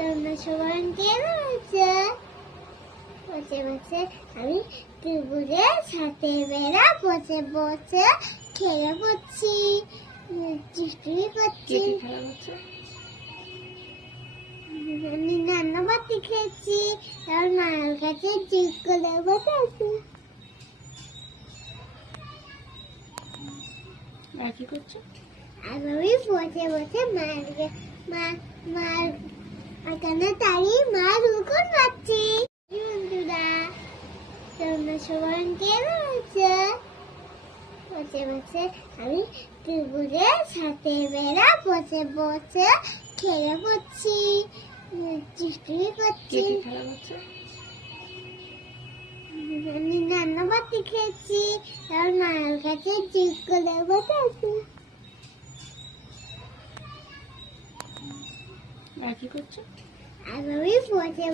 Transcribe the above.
তোমরা সবাই কেমন আছো? বসে বসে আমি ত্রিপুরের সাথে বেড়া বসে বসে খেলা করছি, টিভি করছি। আমি নানা বাতি খেয়েছি, আর মায়ের কাছে জিজ্ঞেস করে বসে আছি। আর কি করছো? আর আমি বসে বসে মার এখানে দাঁড়িয়ে মার উকুন পাচ্ছি। বন্ধুরা, তোমরা সবাই কেমন আছো? বসে বসে আমি ত্রিপুরের সাথে বেড়া বসে বসে খেলা করছি, টিভি করছি। আমি নানা বাতি খেয়েছি, আর মায়ের কাছে জিজ্ঞেস করে বসে আছি। আর কি করছো? আর আমি বসে